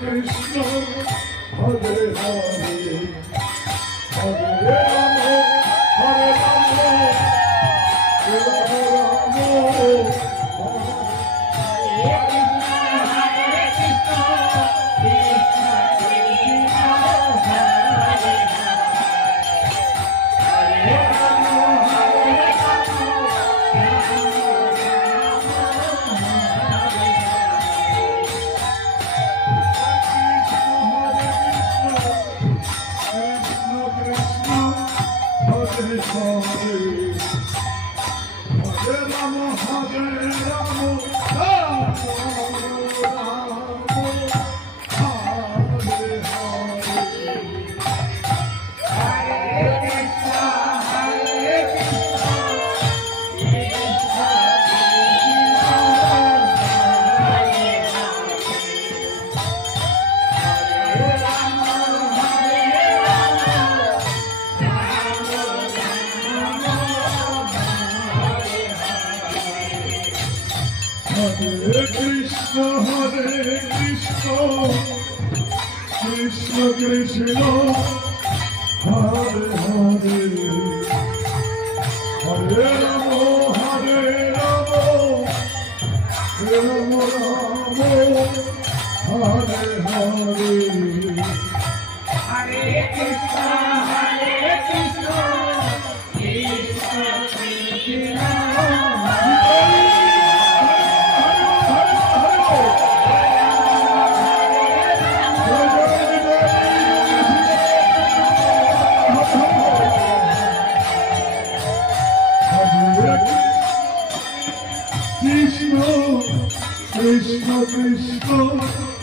Krishna Hare Hare Hare Ram Hare Ram Ram Hare Krishna, Krishna Krishna, Hare Hare, Hare Rama, Hare Rama, Rama Rama, Hare Hare, Hare Krishna, Krishna Krishna. Krishna Krishna